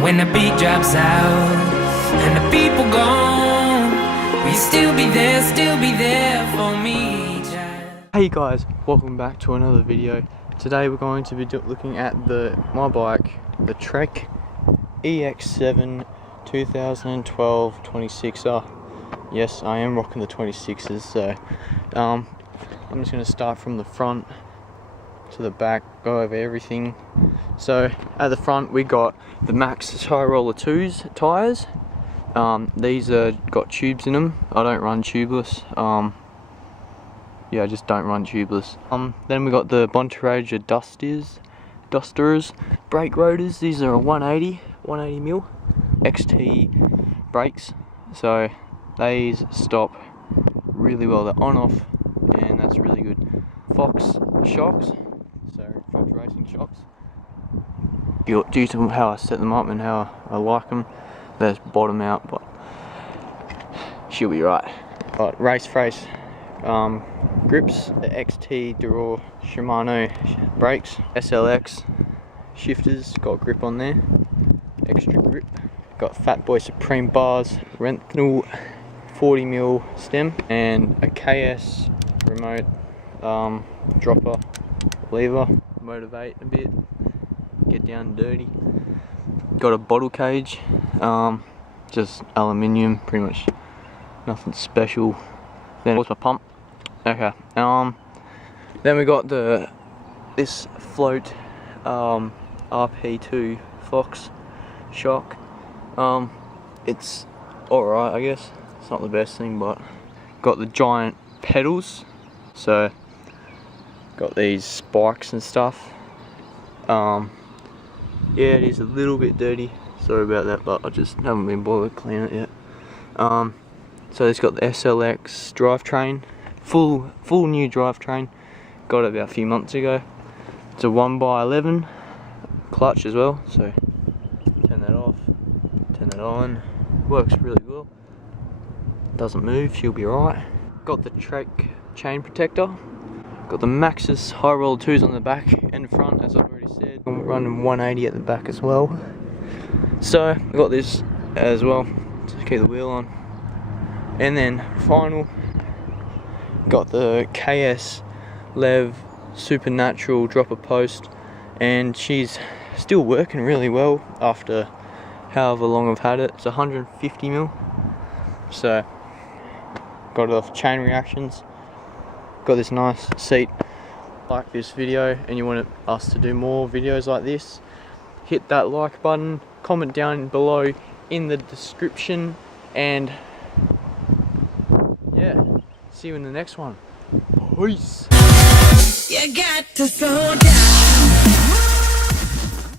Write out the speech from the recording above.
When the beat drops out and the people gone, will you still be there for me, child? Hey guys, welcome back to another video. Today we're going to be looking at my bike, the Trek EX7 2012 26er. Yes, I am rocking the 26s, so I'm just going to start from the front to the back, go over everything. So at the front we got the Maxxis High Roller 2s tyres. These are got tubes in them. I don't run tubeless. Yeah, I just don't run tubeless. Then we got the Bontrager Dusters brake rotors. These are a 180mm XT brakes, so these stop really well. They're on off, and that's really good. Fox shocks, so Fox Racing shocks. Due to how I set them up and how I like them, they just bottom out, but she'll be right. But race face grips, the XT Dura Shimano brakes, SLX shifters, got grip on there, extra grip. Got Fat Boy Supreme bars, Renthal 40mm stem, and a KS remote dropper lever, motivate a bit, get down dirty. Got a bottle cage, just aluminium, pretty much nothing special. Then what's my pump? Okay. Then we got this float RP2 Fox shock. It's alright, I guess. It's not the best thing, but got the giant pedals, so got these spikes and stuff. Yeah, it is a little bit dirty, sorry about that, but I just haven't been bothered to clean it yet. So it's got the SLX drivetrain, full new drivetrain, got it about a few months ago. It's a 1x11 clutch as well, so turn that off, turn that on, works really well, doesn't move, she'll be alright. Got the Trek chain protector, got the Maxxis High Roller 2s on the back and front, as I've already said. I'm running 180 at the back as well, so I got this as well to keep the wheel on. And then final, got the KS Lev Supernatural dropper post, and she's still working really well after however long I've had it. It's 150mm, so got it off Chain Reactions. Got this nice seat. Like this video and you want us to do more videos like this, hit that like button, comment down below in the description, and yeah, see you in the next one. Peace. You got to slow down.